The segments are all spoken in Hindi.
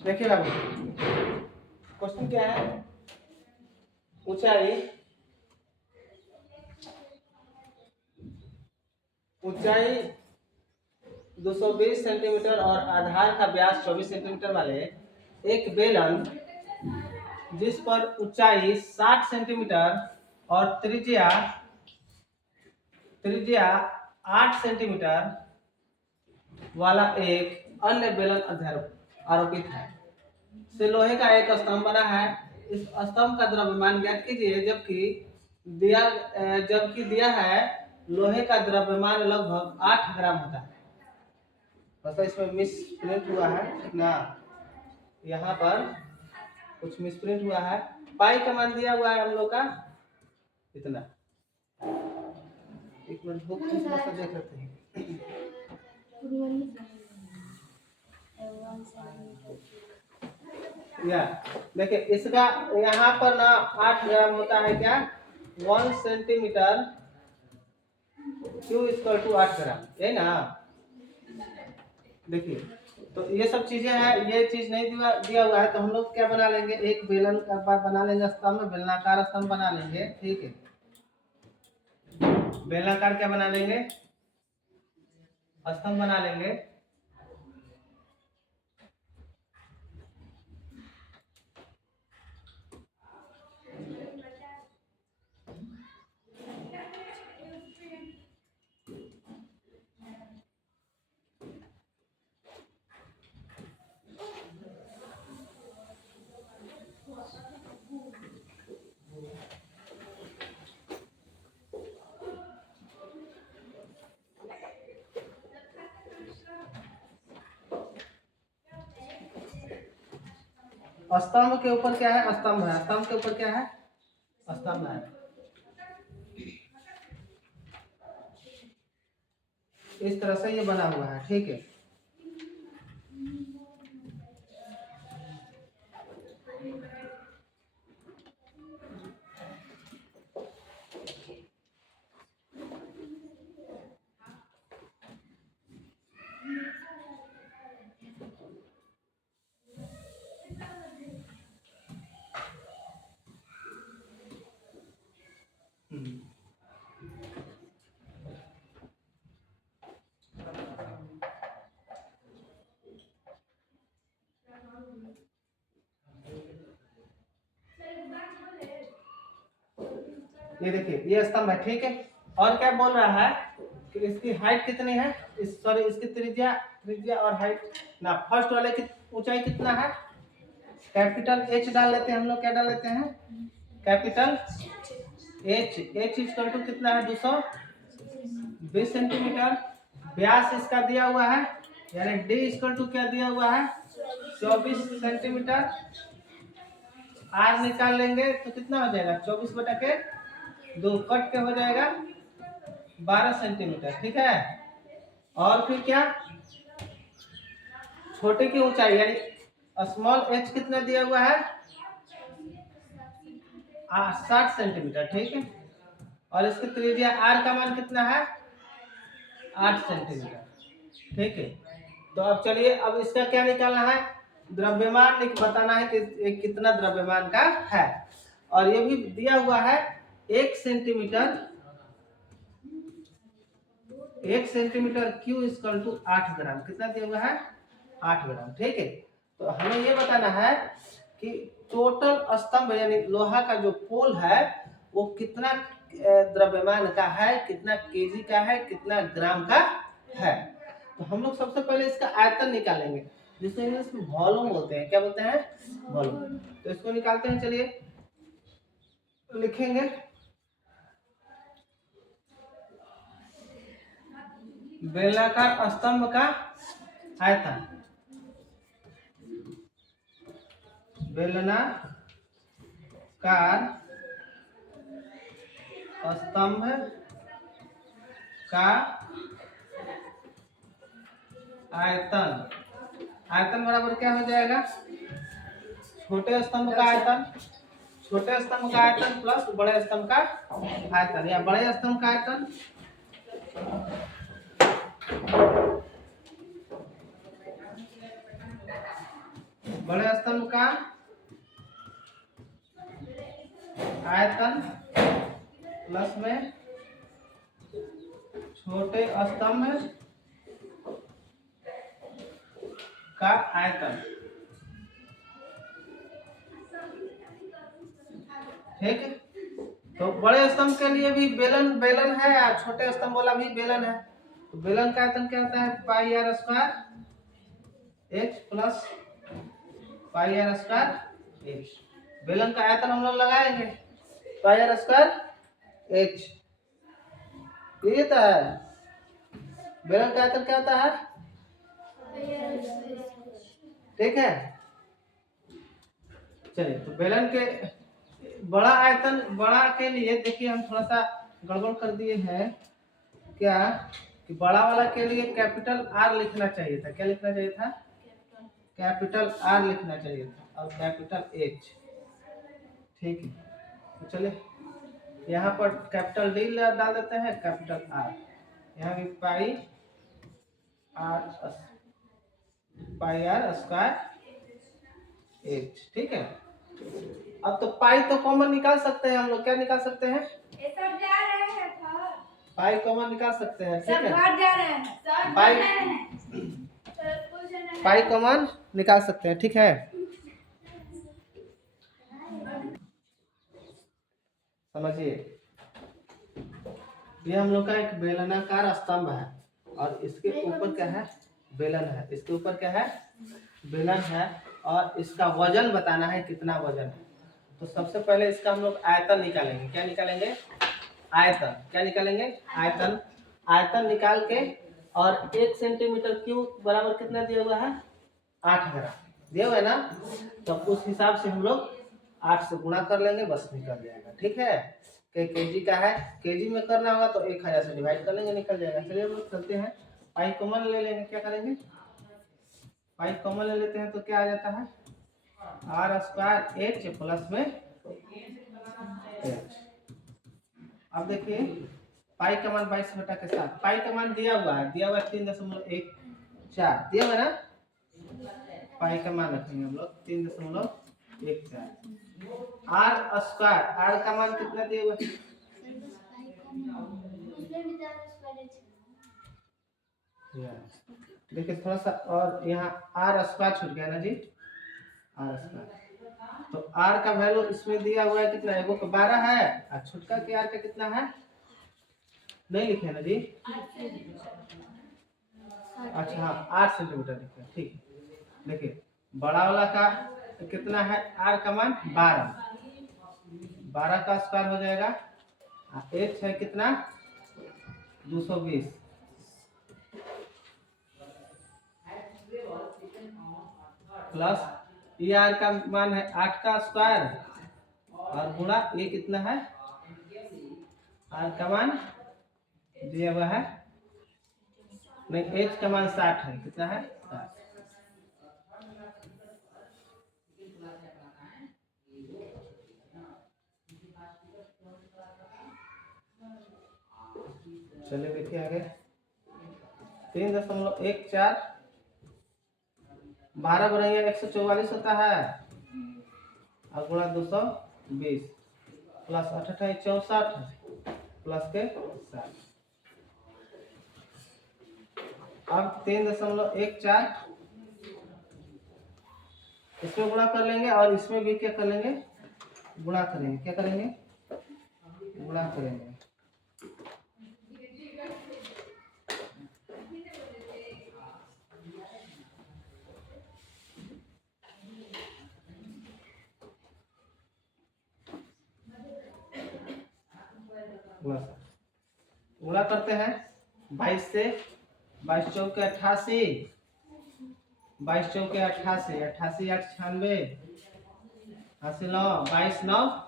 देखिए बाबू, क्वेश्चन क्या है? ऊंचाई ऊंचाई 220 सेंटीमीटर और आधार का व्यास 24 सेंटीमीटर वाले एक बेलन जिस पर ऊंचाई 60 सेंटीमीटर और त्रिज्या त्रिज्या 8 सेंटीमीटर वाला एक अन्य बेलन आरोपित है। से लोहे का एक स्तंभ बना है। इस स्तंभ का द्रव्यमान ज्ञात कीजिए। जबकि दिया है लोहे का द्रव्यमान लगभग 8 ग्राम होता है। मतलब इसमें मिसप्रिंट हुआ है ना, यहाँ पर कुछ मिसप्रिंट हुआ है। पाई का मान दिया हुआ है हम लोग का इतना। एक मिनट बुक थोड़ा सा देख लेते हैं। या देखिए, इसका यहाँ पर ना 8 ग्राम होता है क्या? 1 सेंटीमीटर क्यू इक्वल टू 8 ग्राम, यही ना। देखिए, तो ये सब चीजें हैं, ये चीज नहीं दिया हुआ है तो हम लोग क्या बना लेंगे, एक बेलन का बना लेंगे स्तंभ, बेलनाकार स्तंभ बना लेंगे। ठीक है, बेलनाकार क्या बना लेंगे? स्तंभ बना लेंगे। स्तंभ के ऊपर क्या है? स्तंभ है। स्तंभ के ऊपर क्या है? स्तंभ है। इस तरह से ये बना हुआ है। ठीक है, ये देखिए, ये स्तंभ है। ठीक है, और क्या बोल रहा है कि इसकी हाइट कितनी है? सॉरी, इसकी त्रिज्या और हाइट ना। फर्स्ट वाले की ऊंचाई कितना है? कैपिटल एच डाल लेते हैं हम लोग। क्या डाल लेते हैं? Capital H. H equal to कितना है? 220 सेंटीमीटर। व्यास इसका दिया हुआ है, यानी डी इक्वल टू क्या दिया हुआ है? 24 सेंटीमीटर। आर निकाल लेंगे तो कितना हो जाएगा? 24 बटा के 2 कट के हो जाएगा 12 सेंटीमीटर। ठीक है, और फिर क्या? छोटे की ऊंचाई यानी स्मॉल एच कितना दिया हुआ है? 60 सेंटीमीटर। ठीक है, और इसकी त्रिज्या आर का मान कितना है? 8 सेंटीमीटर। ठीक है, तो अब चलिए, अब इसका क्या निकालना है? द्रव्यमान बताना है कि एक कितना द्रव्यमान का है। और ये भी दिया हुआ है 1 सेंटीमीटर क्यू इक्वल टू 8 ग्राम। कितना दिया हुआ है? 8 ग्राम। ठीक है, तो हमें ये बताना है कि टोटल स्तंभ यानी लोहा का जो पोल है वो कितना द्रव्यमान का है, कितना केजी का है, कितना ग्राम का है। तो हम लोग सबसे पहले इसका आयतन निकालेंगे, जिसको इंग्लिश में वॉल्यूम बोलते हैं। क्या बोलते हैं? वॉल्यूम। तो इसको निकालते हैं। चलिए लिखेंगे, बेलनाकार स्तंभ का आयतन। बेलनाकार स्तंभ का आयतन। आयतन बराबर क्या हो जाएगा? छोटे स्तंभ का आयतन प्लस बड़े स्तंभ का आयतन, या बड़े स्तंभ का आयतन बड़े स्तंभ का आयतन प्लस में छोटे स्तंभ का आयतन। ठीक है, तो बड़े स्तंभ के लिए भी बेलन है और छोटे स्तंभ वाला भी बेलन है। तो बेलन का आयतन क्या होता है? Pi r square h plus pi r square h. बेलन का आयतन हम लोग लगाएंगे पाई आर स्क्वायर एच। ये तो है बेलन का आयतन क्या होता है? ठीक है, चलिए तो बेलन के बड़ा आयतन बड़ा के लिए देखिए हम थोड़ा सा गड़बड़ कर दिए हैं क्या कि बड़ा वाला के लिए कैपिटल आर लिखना चाहिए था। क्या लिखना चाहिए था? कैपिटल आर लिखना चाहिए था और कैपिटल एच। ठीक है, तो चलिए यहाँ पर कैपिटल डी डाल देते हैं, कैपिटल आर। यहाँ भी पाई आर स्क्वायर एच। ठीक है, अब तो पाई तो कॉमन निकाल सकते हैं हम लोग। क्या निकाल सकते हैं? पाई कॉमन निकाल सकते हैं। ठीक है, पाई कॉमन निकाल सकते हैं। ठीक है, समझिए ये हम लोग का एक बेलनाकार स्तंभ है और इसके ऊपर क्या है? बेलन है। इसके ऊपर क्या है? बेलन है और इसका वजन बताना है कितना वजन है। तो सबसे पहले इसका हम लोग आयतन निकालेंगे। क्या निकालेंगे? आयतन। क्या निकालेंगे? आयतन। आयतन निकाल के और 1 सेंटीमीटर क्यूब बराबर कितना दिया हुआ है? 8 ग्राम दिया हुआ है ना। तो उस हिसाब से हम लोग 8 से गुणा कर लेंगे, बस निकल जाएगा। ठीक है, केजी का है, केजी में करना होगा तो 1000 से डिवाइड कर लेंगे, निकल जाएगा। चलिए हम लोग चलते हैं, पाई कॉमन ले लेंगे। क्या करेंगे? पाई कॉमन ले लेते हैं तो क्या आ जाता है? आर स्क्वायर एच प्लस में एच। अब देखिए पाई का मान 22/7। पाई का मान दिया हुआ है 3.14 दिया हुआ है ना। पाई का मान रखेंगे हम लोग 3.14। आर स्क्वायर, आर का मान कितना दिया हुआ है? देखिए थोड़ा सा और यहाँ आर स्क्वायर छूट गया ना जी। आर स्क्वायर तो आर का वैल्यू इसमें दिया हुआ है कितना है? वो 12 है और छुटका के आर का कितना है? नहीं लिखे ना जी। अच्छा हाँ 8 सेंटीमीटर लिखे। ठीक है, देखिए बड़ा वाला का कितना है? आर का मान 12 का स्क्वायर हो जाएगा। एच है कितना? 220 प्लस ये आर का मान है 8 का स्क्वायर और गुणा ये कितना है? आर का मान दिया हुआ है नहीं, एच का मान 60 है। कितना है? 60। चलिए देखिए आगे 3.14 12 बढ़ाइए 144 होता है और गुणा 220 प्लस 88 64 प्लस के 60। अब 3.14 इसमें गुणा कर लेंगे और इसमें भी क्या कर लेंगे? गुणा करेंगे। क्या करेंगे? गुणा करेंगे। गुणा करते हैं 22 से। 22 चौके 88, 22 चौके 88, 88 8 96, 89 22 9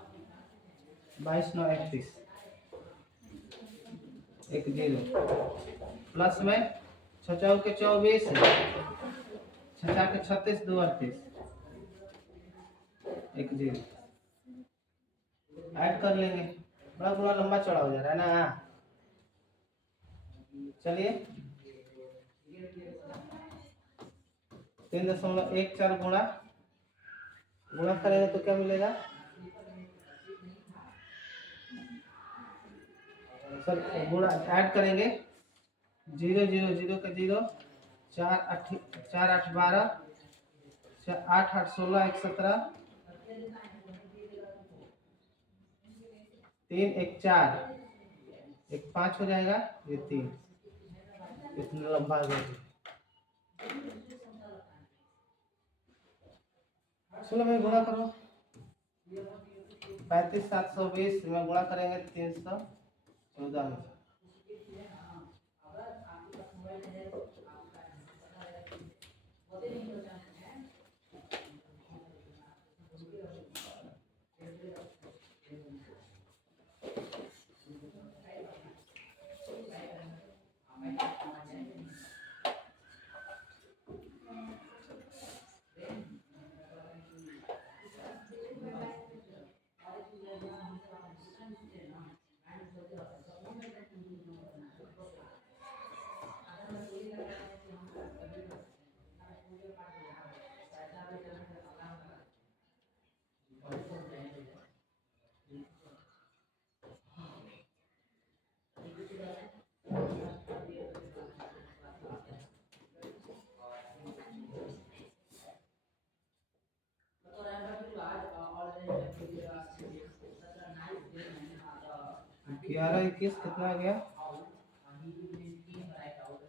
22 9 31 10 प्लस में 6 चौके 24, 6 के 36 2 38 10 ऐड कर लेंगे। बड़ा पूरा लंबा चौड़ा हो जा रहा है ना। चलिए 3.14 गुणा गुणा करेंगे तो क्या मिलेगा सर? गुणा ऐड करेंगे, 0 0 0 का 0, 4 8 12, 8 8 16 1 17, 3 1 4, 1 5 हो जाएगा, ये 3, इतना लंबा हो जाएगा। चलो भाई गुणा करो, 35 720 में गुणा करेंगे 314 में। ग्यारह 21 कितना आ गया?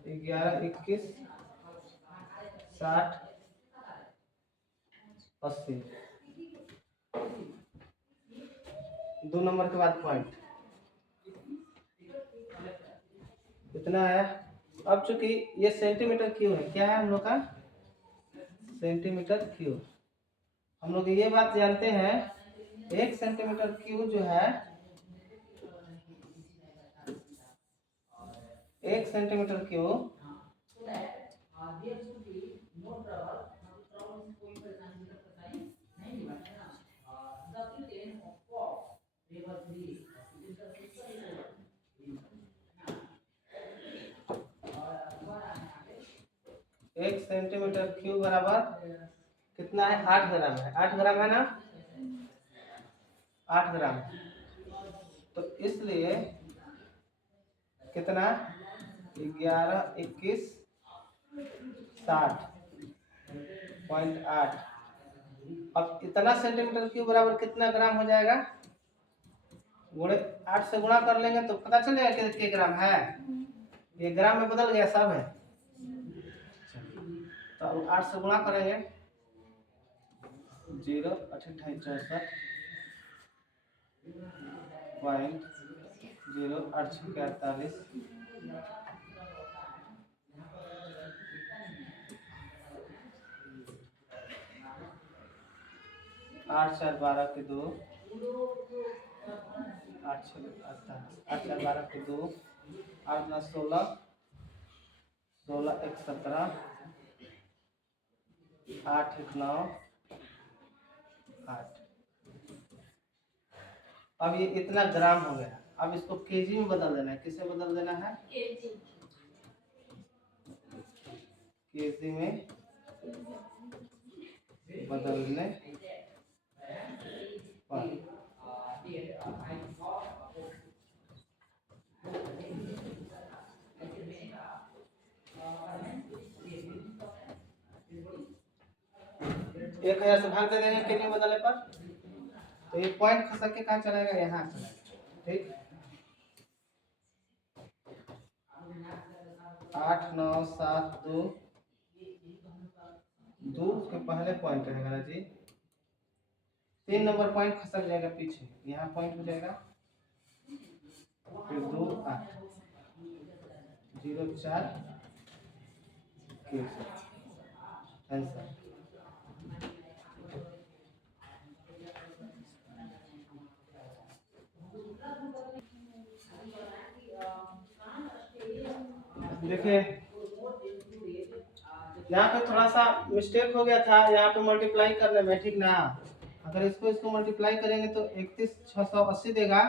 11 21 60 80, 2 नंबर के बाद पॉइंट इतना है। अब चूंकि ये सेंटीमीटर क्यूब है, क्या है हम लोग का? Centimetre cube. हम लोग ये बात जानते हैं, 1 सेंटीमीटर क्यूब जो है, 1 सेंटीमीटर क्यूब एक सेंटीमीटर क्यूब बराबर कितना है? 8 ग्राम है। 8 ग्राम है ना? 8 ग्राम। तो इसलिए कितना? 11 21 60.8। अब इतना सेंटीमीटर क्यूब बराबर कितना ग्राम हो जाएगा? गुणे 8 से गुणा कर लेंगे तो पता चलेगा कितने ग्राम है। ये ग्राम में बदल गया सब है। तो 8 से गुणा करेंगे, 0 8 64 पॉइंट 0 8 6 48, 8 4 12 के 2, 8 6 8 4 12 के 2, 8 9 16, 16 1 17, 8 1 9 8। अब ये इतना ग्राम हो गया। अब इसको केजी में बदल देना है। किससे बदल देना है? केजी में बदलने पर एक 1000 से भाग दे देंगे केजी में बदलने पर, तो ये पॉइंट खसक के कहाँ चलेगा? यहाँ चलेगा। ठीक, 8 9 7 2 2 के पहले पॉइंट रहेगा ना जी। 3 नंबर पॉइंट खसक जाएगा पीछे, यहाँ पॉइंट हो जाएगा, फिर 2 8 0 4 आंसर। देखिए यहाँ पे थोड़ा सा मिस्टेक हो गया था, यहाँ पे मल्टीप्लाई करने में, ठीक ना? अगर इसको मल्टीप्लाई करेंगे तो 31 680 देगा,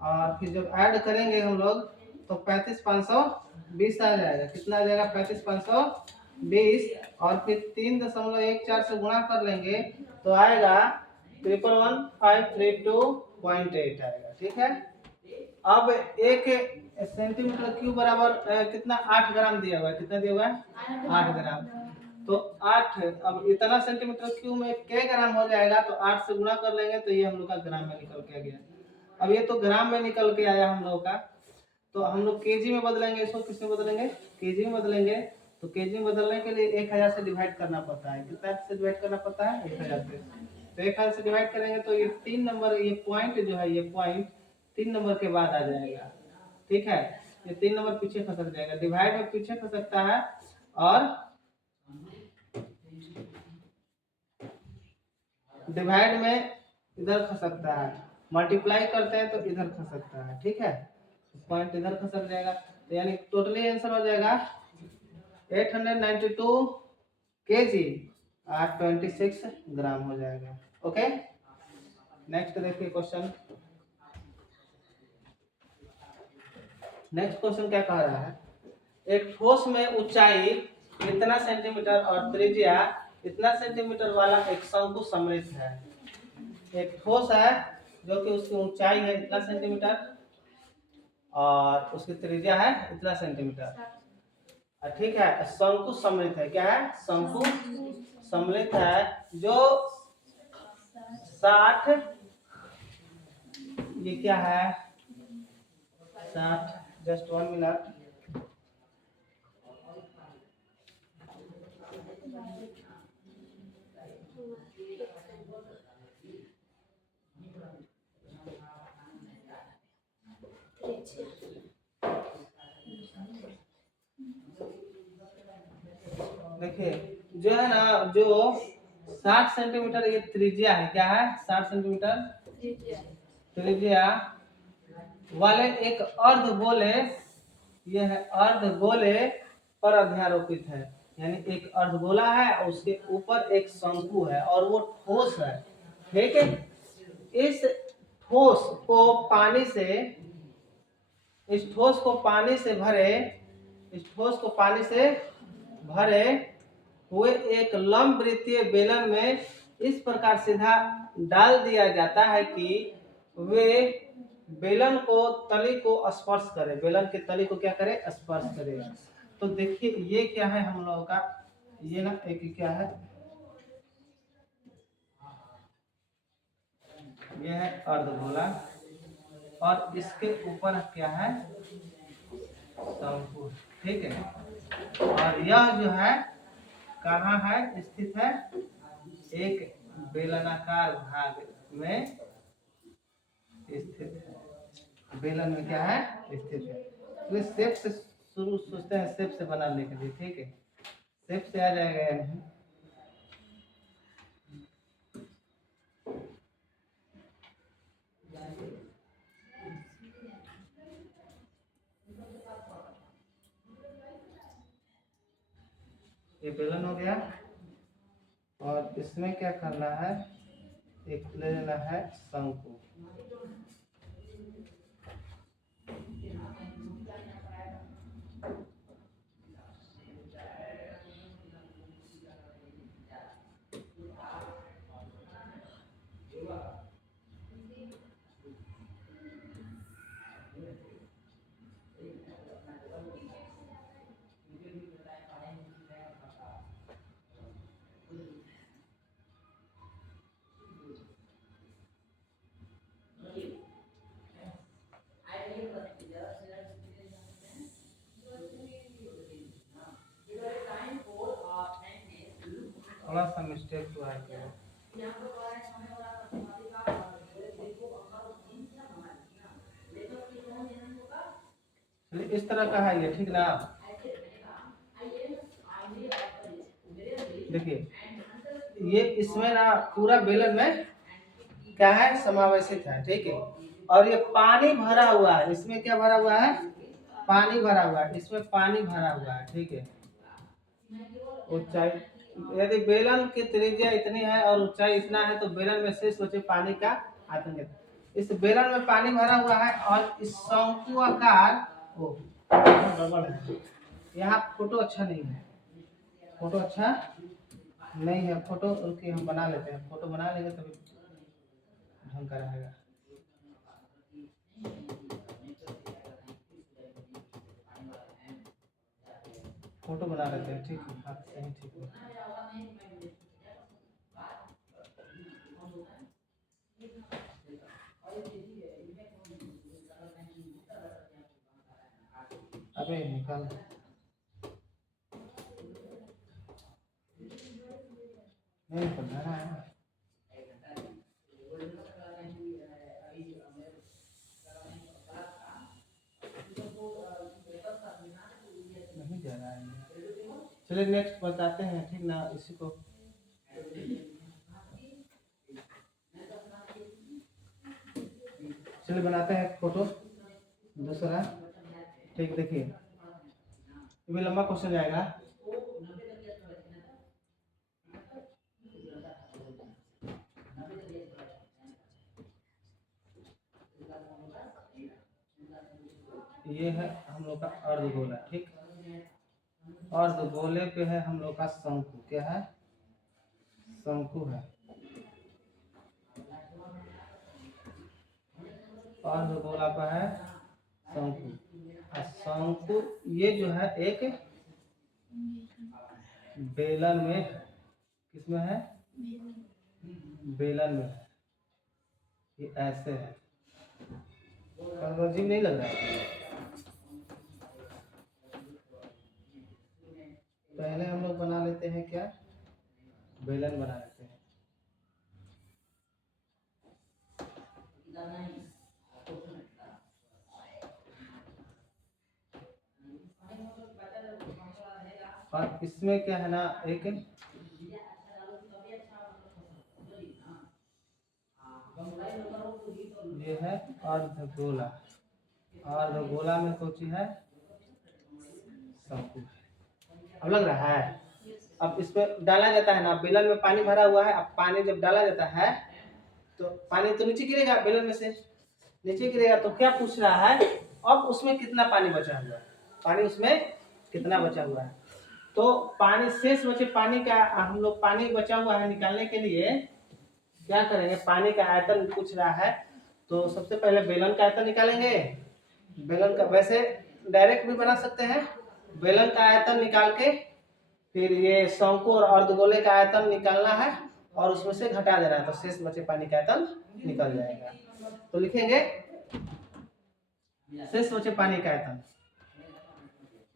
और फिर जब ऐड करेंगे हम लोग तो 35 520 आ जाएगा। कितना आ जाएगा? 35 520। 20 और फिर 3.14 से गुणा कर लेंगे तो आएगा 111,532.8 आएगा। ठीक है। अब एक सेंटीमीटर क्यूब बराबर कितना 8 ग्राम दिया हुआ है। कितना दिया हुआ है 8 ग्राम। तो 8 अब इतना सेंटीमीटर क्यूब में क्या ग्राम हो जाएगा तो 8 से गुणा कर लेंगे तो ये हम लोग का ग्राम में निकल के आ गया। अब ये तो ग्राम में निकल के आया हम लोग का, तो हम लोग केजी में बदलेंगे। इसको किस में बदलेंगे केजी में बदलेंगे। तो केजी में बदलने के लिए 1000 से डिवाइड करना पड़ता है। कितना से डिवाइड करना पड़ता है 1000 से। तो 1000 से डिवाइड करेंगे तो ये 3 नंबर ये पॉइंट जो है ये पॉइंट 3 नंबर के बाद आ जाएगा। ठीक है। ये 3 नंबर पीछे खसक जाएगा। डिवाइड में पीछे खसकता है और डिवाइड में इधर खसकता है। मल्टीप्लाई करते हैं तो इधर खसकता है। ठीक है। पॉइंट इधर खसक जाएगा तो यानी टोटली आंसर हो जाएगा 892 kg और 26 ग्राम हो जाएगा। ओके। नेक्स्ट देखिए क्वेश्चन। नेक्स्ट क्वेश्चन क्या कह रहा है, एक ठोस में ऊंचाई इतना सेंटीमीटर और त्रिज्या इतना सेंटीमीटर वाला एक शंकु सम्मिलित है। एक ठोस है जो कि उसकी ऊंचाई है इतना सेंटीमीटर और उसकी त्रिज्या है इतना सेंटीमीटर। ठीक है। शंकु सम्मिलित है। क्या है शंकु सम्मिलित है जो 60 ये क्या है 60 जस्ट 1 मिनट। देखिए जो है ना जो 60 सेंटीमीटर ये त्रिज्या है। क्या है 60 सेंटीमीटर त्रिज्या वाले एक अर्ध गोले, ये है अर्ध गोले पर अध्यारोपित है। यानी एक अर्धगोला है और उसके ऊपर एक शंकु है और वो ठोस है। ठीक है। इस ठोस को पानी से इस ठोस को पानी से भरे इस ठोस को पानी से भरे हुए एक लंब वृत्तीय बेलन में इस प्रकार सीधा डाल दिया जाता है कि वे बेलन को तली को स्पर्श करे। बेलन के तली को क्या करे स्पर्श करे। तो देखिए ये क्या है हम लोगों का, ये ना एक क्या है ये है अर्धगोला और इसके ऊपर क्या है शंकु। ठीक है। और यह जो है कहाँ है स्थित है एक बेलनाकार भाग में स्थित है। बेलन में क्या है स्थित है। तो इस शेप से शुरू सोचते हैं शेप से बनाने के लिए। ठीक है। शेप से आ जाएगा या नहीं। ये बेलन हो गया और इसमें क्या करना है एक ले लेना है शंकु। थोड़ा सा मिस्टेक हुआ है। इस तरह का है ये। ठीक ना। देखिए ये इसमें ना पूरा बेलन में क्या है समावेशित है। ठीक है। और ये पानी भरा हुआ है। इसमें क्या भरा हुआ है पानी भरा हुआ है। इसमें पानी भरा हुआ है। ठीक है। ऊंचाई यदि बेलन की त्रिज्या इतनी है और ऊंचाई इतना है तो बेलन में से सोचे पानी का आतंक। इस बेलन में पानी भरा हुआ है और इस शंकु आकार गड़बड़ है। यहाँ फोटो अच्छा नहीं है। फोटो अच्छा नहीं है। फोटो रुकिए हम बना लेते हैं, फोटो बना लेंगे तभी ढंग का रहेगा। फोटो बना लेते हैं, ठीक है। हाँ सही, ठीक है। अबे निकाल, नहीं निकल रहा है। नहीं जा रहा है। चलिए नेक्स्ट बताते हैं, ठीक ना, इसी को चलिए बनाते हैं फोटो दूसरा। ठीक, देखिए ये लंबा क्वेश्चन जाएगा। ये है हम लोग का अर्धगोला, ठीक। अर्धगोले पे है हम लोग का शंकु, क्या है, शंकु है। अर्धगोला पे है शंकु, और शंकु ये जो है एक बेलन में, किसमें है, बेलन में है। ये ऐसे है, अजीब नहीं लग रहा है। पहले हम लोग बना लेते हैं क्या, बेलन बना लेते हैं। और इसमें क्या है ना, एक ये है अर्धगोला। अर्धगोला में कौन सी है, शंकु। अब लग रहा है। अब इसमें डाला जाता है ना, बेलन में पानी भरा हुआ है। अब पानी जब डाला जाता है तो पानी तो नीचे गिरेगा, बेलन में से नीचे गिरेगा। तो क्या पूछ रहा है, अब उसमें कितना पानी बचा हुआ है, पानी उसमें कितना बचा हुआ है। तो पानी शेष बचे पानी का, हम लोग पानी बचा हुआ है निकालने के लिए क्या करेंगे, पानी का आयतन पूछ रहा है। तो सबसे पहले बेलन का आयतन निकालेंगे। बेलन का वैसे डायरेक्ट भी बना सकते हैं। बेलन का आयतन निकाल के फिर ये शंकु और अर्धगोले का आयतन निकालना है और उसमें से घटा देना है, तो शेष बचे पानी का आयतन निकल जाएगा। तो लिखेंगे शेष बचे पानी का आयतन,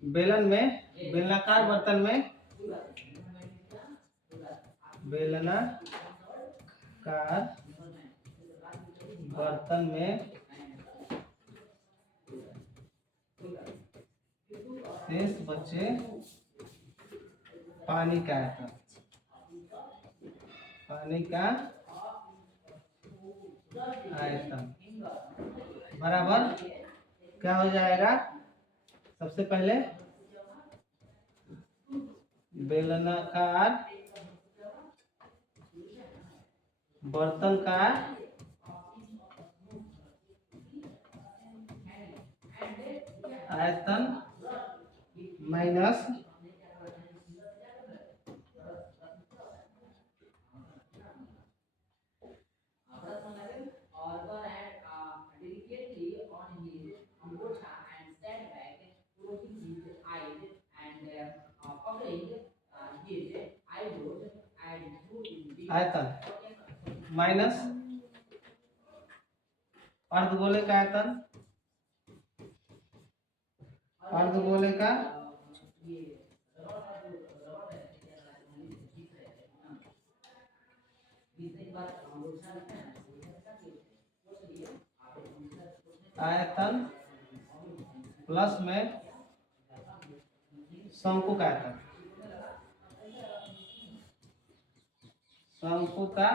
बेलन में, बेलनाकार बर्तन में, बेलनाकार बर्तन में शेष बचे पानी का आयतन, पानी का आयतन बराबर क्या हो जाएगा। सबसे पहले बेलनाकार बर्तन का आयतन माइनस आयतन माइनस अर्धगोले का आयतन, अर्धगोले का आयतन प्लस में शंकु का आयतन, शंकु का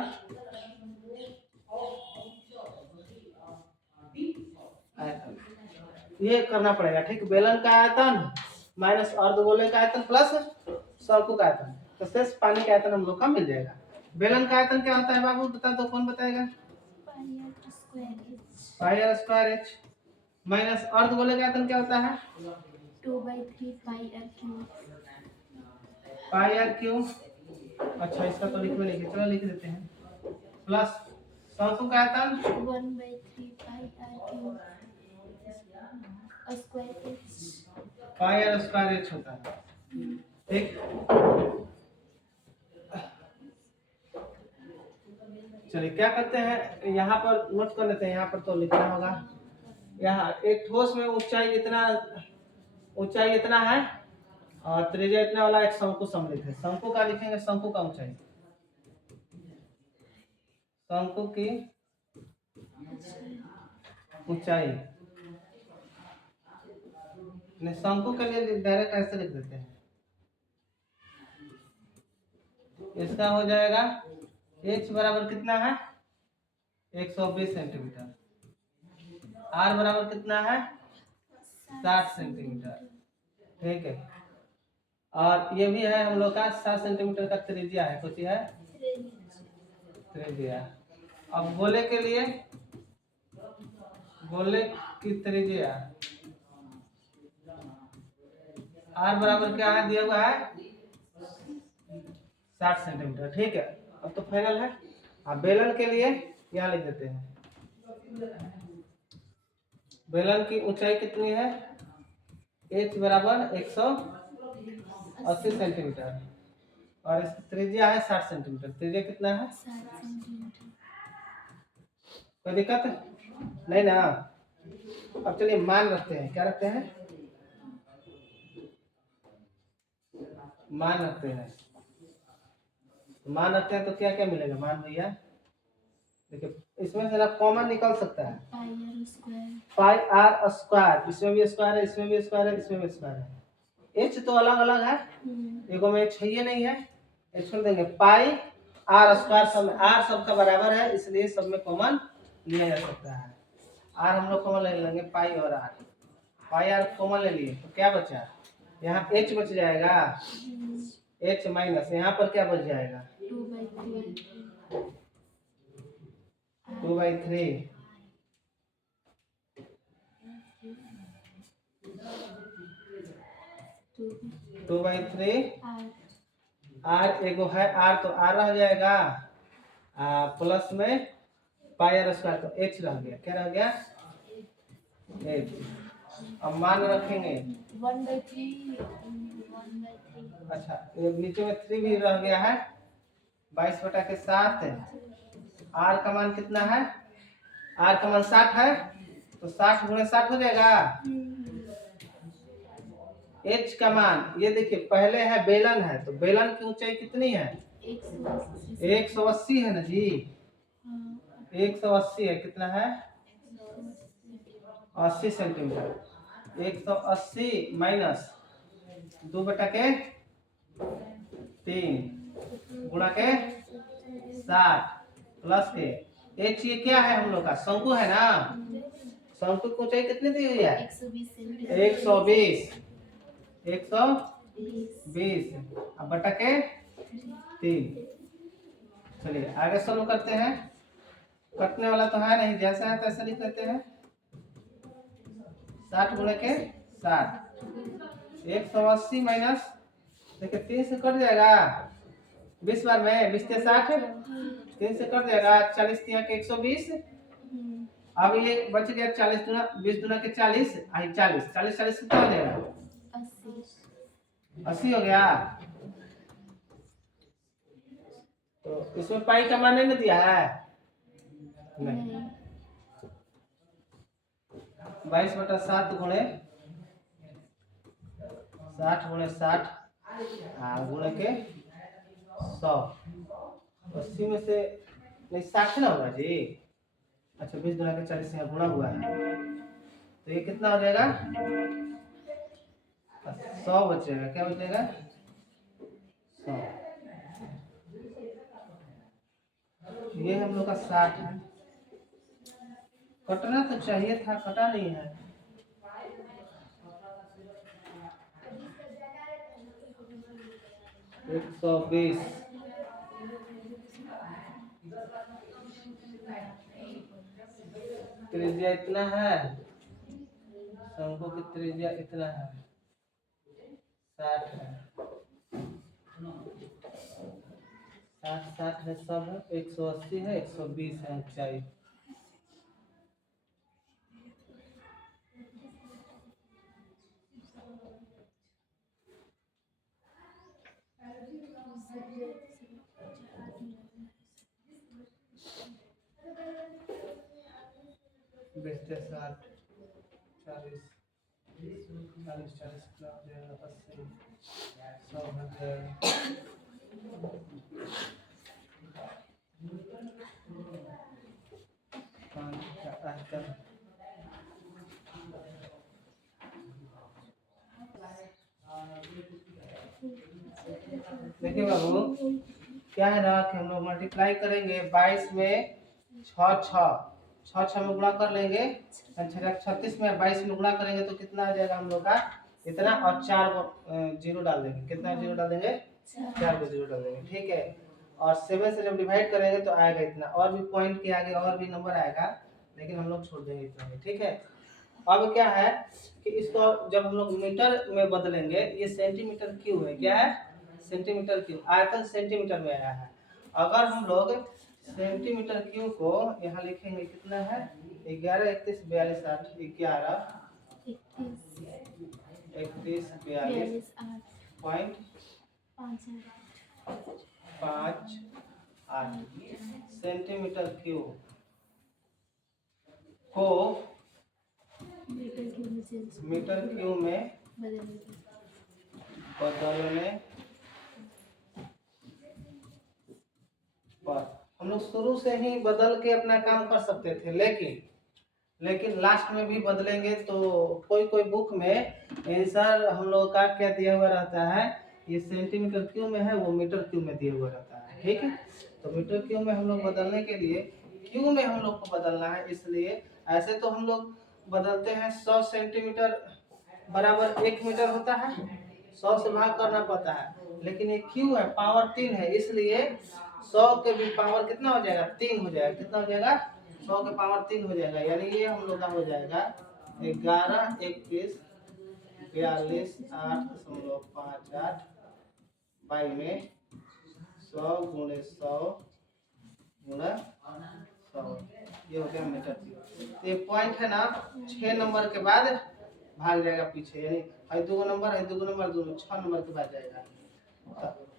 आयतन ये करना पड़ेगा, ठीक। बेलन का आयतन माइनस अर्धगोले का आयतन प्लस शंकु का आयतन, तो शेष पानी का आयतन हम लोग का मिल जाएगा। बेलन का आयतन क्या होता है बाबू, बता दो, कौन बताएगा। Pi r square h minus अर्धगोले का आयतन क्या होता है, 2/3 pi r cube. Pi r cube, अच्छा इसका तो लिख में लिखे, चलो लिख देते हैं, प्लस शंकु का आयतन 1/3 pi r cube square h, pi r square h होता है, ठीक। चलिए क्या करते हैं, यहाँ पर नोट कर लेते हैं, यहाँ पर तो लिखना होगा, यहाँ एक ठोस में ऊंचाई इतना है और त्रिज्या इतना वाला एक शंकु सम्मिलित है। शंकु का लिखेंगे, शंकु का ऊंचाई, शंकु की ऊंचाई, शंकु के लिए डायरेक्ट ऐसे लिख देते हैं, इसका हो जाएगा h बराबर कितना है 120 सेंटीमीटर, r बराबर कितना है 60 सेंटीमीटर, ठीक है। और ये भी है हम लोग का 7 सेंटीमीटर का त्रिज्या है, कुछ है त्रिज्या। अब गोले के लिए, गोले की त्रिज्या r बराबर क्या है, दिया हुआ है 60 सेंटीमीटर, ठीक है। अब तो फाइनल है। अब बेलन के लिए यहाँ लिख देते हैं, बेलन की ऊंचाई कितनी है, h बराबर 180 सेंटीमीटर और इसकी त्रिज्या है 60 सेंटीमीटर। त्रिज्या कितना है 7 सेंटीमीटर। कोई दिक्कत नहीं ना। अब चलिए मान रखते हैं, क्या रखते हैं, मान रखते हैं। मान रखते हैं तो क्या क्या मिलेगा मान भैया, देखिए इसमें से ना कॉमन निकल सकता है, पाई आर स्क्वायर, इसमें भी स्क्वायर है, इसमें भी स्क्वायर है, इसमें भी स्क्वायर है। एच तो अलग अलग है, एगो में एच है नहीं है, एच छोड़ देंगे, पाई आर स्क्वायर, सब में आर सबका बराबर है, इसलिए सब में कॉमन लिया जा सकता है। आर हम लोग कॉमन ले लेंगे, पाई और आर, पाई आर कॉमन ले लिए तो क्या बचा, यहाँ एच बच जाएगा, एच माइनस यहाँ पर क्या बच जाएगा 2/3, 2/3 आर, एगो है आर तो आर रह जाएगा, प्लस में पाई आर स्क्वायर तो एच रह गया, क्या रह गया एच। अब मान रखेंगे 1/3, अच्छा नीचे में 3 भी रह गया है, 22/7, आर का मान कितना है, आर का मान 60 है तो 60 गुणे 60 हो जाएगा। एच का मान ये देखिए, पहले है बेलन है तो बेलन की ऊंचाई कितनी है 180 है ना जी, 180 है, कितना है 80 सेंटीमीटर, 180 माइनस 2/3 गुणा के 60 प्लस के एच, ये क्या है हम लोग का शंकु है ना, शंकु की ऊंचाई कितनी दी हुई है 120, 120 अब बटा के 3। चलिए आगे सोल्व करते हैं, कटने वाला तो है नहीं, जैसा है तैसा लिख लेते हैं, 60 गुणे के 60, 180 माइनस देखिए 3 से कट जाएगा, 20 बार में 20 से 60, 3 से कट जाएगा, 40 के 120, अब ये बच गया 40 दूना 20 दूना के 40, 40 40 40 कितना हो जाएगा 80 हो गया। तो इसमें पाई का मान नहीं दिया है, नहीं 22/7 गुणे 60 गुणे 60 गुणे के 100, 80 में से नहीं 60 ना होगा जी, अच्छा 20 गुना के 40 यहाँ गुणा हुआ है तो ये कितना हो जाएगा 100 बचेगा, क्या बचेगा 100, ये हम लोग का 60 है, कटना तो चाहिए था, कटा नहीं है। एक 120 त्रिज्या इतना है, शंकु की त्रिज्या इतना है 60 है, साठ साठ है सब है, 180 है, 120 है ऊंचाई। बेचते 60 40 40 40 का हो जाएगा 80 100 हो जाएगा। पाँच का आयतन देखिए बाबू, क्या है ना कि हम लोग मल्टीप्लाई करेंगे 22 में 6 में गुणा कर लेंगे, 36 में 22 में गुणा करेंगे तो कितना आ जाएगा हम लोग का इतना, और 4 को जीरो डाल देंगे। कितना जीरो डाल देंगे? 4 को जीरो डाल देंगे, ठीक है। और 7 से जब डिवाइड करेंगे तो आएगा इतना, और भी पॉइंट के आगे और भी नंबर आएगा, लेकिन हम लोग छोड़ देंगे इतना ही, ठीक है। अब क्या है कि इसको जब हम लोग मीटर में बदलेंगे, ये सेंटीमीटर क्यूब है, क्या है? सेंटीमीटर क्यूब, आयतन सेंटीमीटर में आया है। अगर हम लोग सेंटीमीटर क्यूब को यहाँ लिखेंगे कितना है, 11 31 42 8 11 31 42 पॉइंट 5 8 सेंटीमीटर क्यूब को मीटर क्यूब में बदलने पर हम लोग शुरू से ही बदल के अपना काम कर सकते थे, लेकिन लास्ट में भी बदलेंगे तो कोई कोई बुक में आंसर हम लोग का क्या दिया हुआ रहता है, ये सेंटीमीटर क्यूब में है, वो मीटर क्यूब में दिया हुआ रहता है, ठीक है। तो मीटर क्यूब में हम लोग बदलने के लिए क्यूब में हम लोग को बदलना है, इसलिए ऐसे तो हम लोग बदलते हैं 100 सेंटीमीटर बराबर 1 मीटर होता है, 100 से भाग करना पड़ता है, लेकिन ये क्यू है, पावर 3 है, इसलिए 100 के भी पावर कितना हो जाएगा? 3 हो जाएगा। कितना हो जाएगा? 100 के पावर 3 हो जाएगा, यानी ये हम लोग का हो जाएगा 11 31 42 8.58 बाई में 100 गुणे 100 गुणा 100, ये हो गया मीटर क्यूब। ये पॉइंट है ना, 6 नंबर के बाद भाग जाएगा पीछे, यानी है 2 नंबर, है 2 नंबर, दोनों 6 नंबर के बाद जाएगा।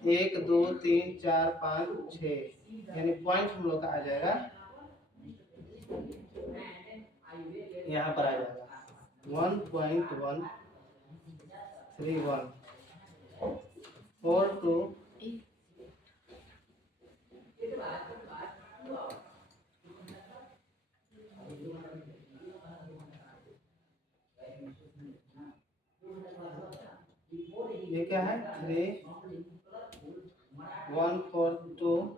1 2 3 4 5 6, यानी पॉइंट हम लोग का आ जाएगा यहाँ पर आ जाएगा 1.131 42 ये क्या है 3.142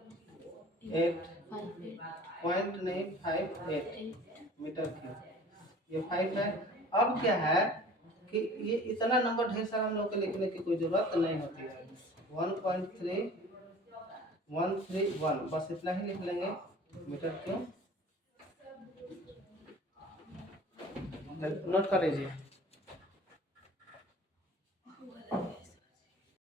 पॉइंट नहीं 58 मीटर क्यूब, ये 5 है। अब क्या है कि ये इतना नंबर ढेर सारा हम लोग को लिखने की कोई जरूरत नहीं होती है, 1.3131 बस इतना ही लिख लेंगे मीटर क्यूब। नोट कर लीजिए।